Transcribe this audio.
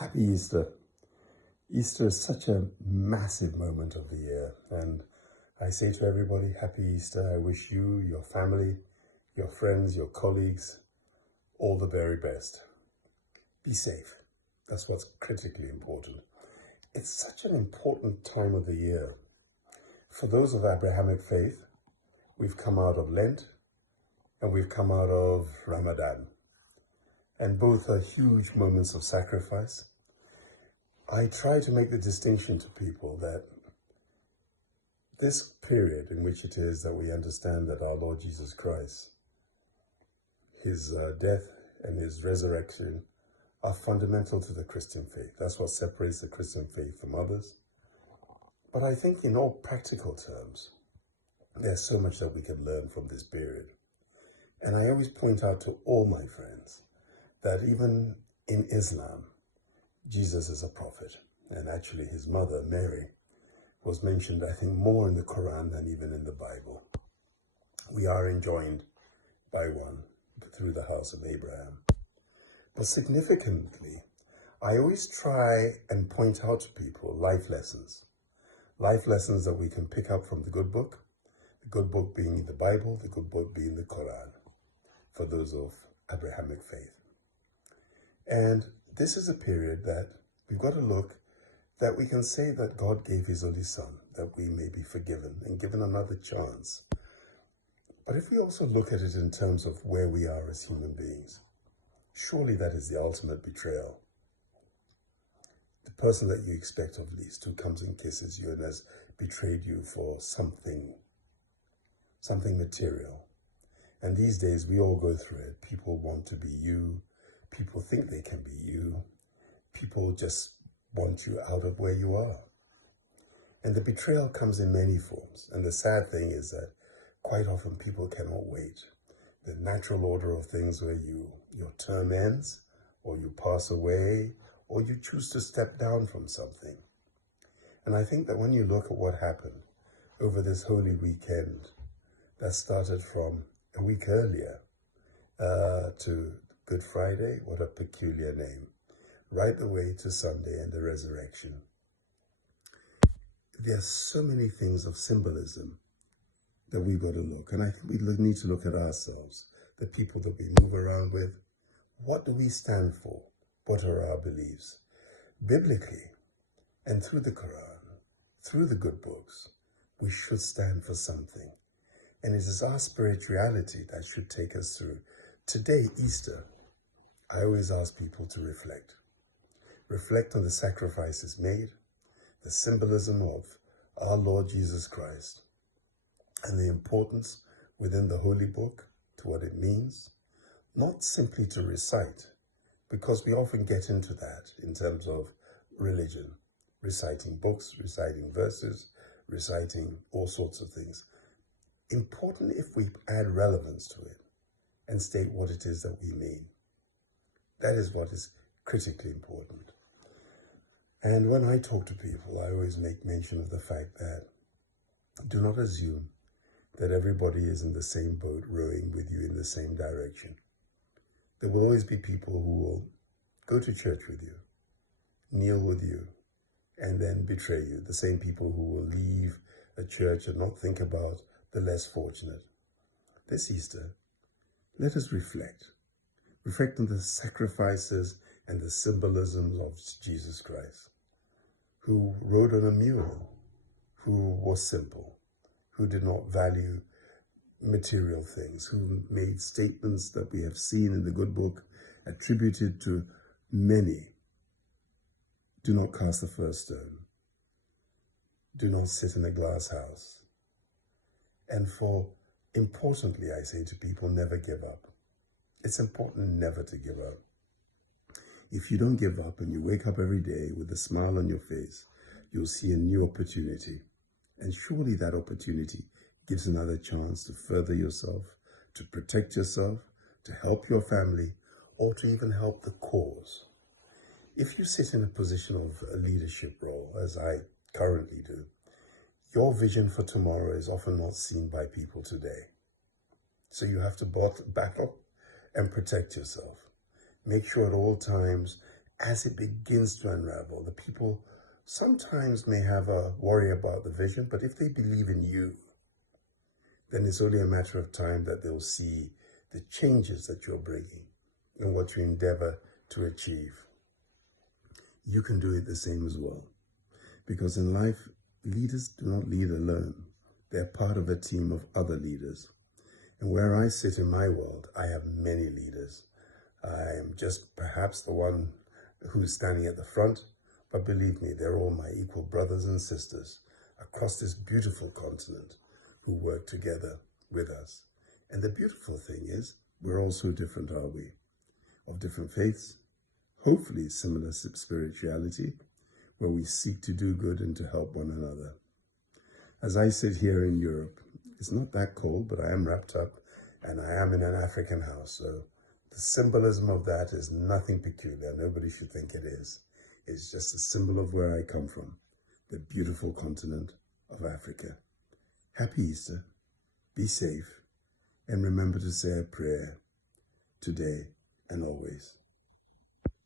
Happy Easter. Easter is such a massive moment of the year, and I say to everybody, Happy Easter. I wish you, your family, your friends, your colleagues, all the very best. Be safe. That's what's critically important. It's such an important time of the year. For those of Abrahamic faith, we've come out of Lent and we've come out of Ramadan, and both are huge moments of sacrifice. I try to make the distinction to people that this period in which it is that we understand that our Lord Jesus Christ, his death and his resurrection are fundamental to the Christian faith. That's what separates the Christian faith from others. But I think in all practical terms, there's so much that we can learn from this period. And I always point out to all my friends that even in Islam, Jesus is a prophet. And actually his mother, Mary, was mentioned, I think, more in the Quran than even in the Bible. We are enjoined by one through the house of Abraham. But significantly, I always try and point out to people life lessons that we can pick up from the good book being the Bible, the good book being the Quran, for those of Abrahamic faith. And this is a period that we've got to look that we can say that God gave his only son, that we may be forgiven and given another chance. But if we also look at it in terms of where we are as human beings, surely that is the ultimate betrayal. The person that you expect of least, who comes and kisses you and has betrayed you for something material. And these days we all go through it. People want to be you. People think they can be you. People just want you out of where you are. And the betrayal comes in many forms. And the sad thing is that quite often people cannot wait. The natural order of things where your term ends, or you pass away, or you choose to step down from something. And I think that when you look at what happened over this Holy Weekend, that started from a week earlier to Good Friday, what a peculiar name, right the way to Sunday and the resurrection. There are so many things of symbolism that we've got to look. And I think we need to look at ourselves, the people that we move around with. What do we stand for? What are our beliefs? Biblically, and through the Quran, through the good books, we should stand for something. And it is our spirituality that should take us through. Today, Easter, I always ask people to reflect. Reflect on the sacrifices made, the symbolism of our Lord Jesus Christ, and the importance within the Holy Book to what it means, not simply to recite, because we often get into that in terms of religion, reciting books, reciting verses, reciting all sorts of things. Important if we add relevance to it and state what it is that we mean. That is what is critically important. And when I talk to people, I always make mention of the fact that do not assume that everybody is in the same boat rowing with you in the same direction. There will always be people who will go to church with you, kneel with you, and then betray you. The same people who will leave a church and not think about the less fortunate. This Easter, let us reflect. Reflect on the sacrifices and the symbolisms of Jesus Christ, who rode on a mule, who was simple, who did not value material things, who made statements that we have seen in the good book attributed to many. Do not cast the first stone. Do not sit in a glass house. And importantly, I say to people, never give up. It's important never to give up. If you don't give up and you wake up every day with a smile on your face, you'll see a new opportunity. And surely that opportunity gives another chance to further yourself, to protect yourself, to help your family, or to even help the cause. If you sit in a position of a leadership role, as I currently do, your vision for tomorrow is often not seen by people today. So you have to battle and protect yourself. Make sure at all times, as it begins to unravel, the people sometimes may have a worry about the vision, but if they believe in you, then it's only a matter of time that they'll see the changes that you're bringing and what you endeavor to achieve. You can do it the same as well. Because in life, leaders do not lead alone. They're part of a team of other leaders. And where I sit in my world, I have many leaders. I'm just perhaps the one who's standing at the front, but believe me, they're all my equal brothers and sisters across this beautiful continent who work together with us. And the beautiful thing is, we're all so different, are we? Of different faiths, hopefully similar spirituality, where we seek to do good and to help one another. As I sit here in Europe, it's not that cold, but I am wrapped up and I am in an African house. So the symbolism of that is nothing peculiar. Nobody should think it is. It's just a symbol of where I come from, the beautiful continent of Africa. Happy Easter, be safe, and remember to say a prayer today and always.